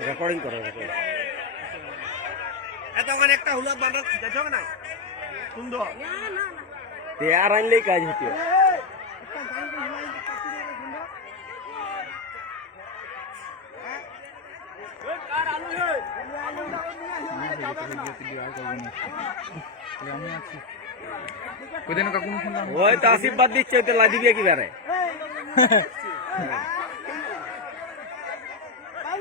recording করো recording এত ওখানে একটা হুলাত বাঁধা দেখো না সুন্দর তে আর আনলেই কাজ হতো ওই তো আশীর্বাদ দিচ্ছে ওই তো লা দিবি একেবারে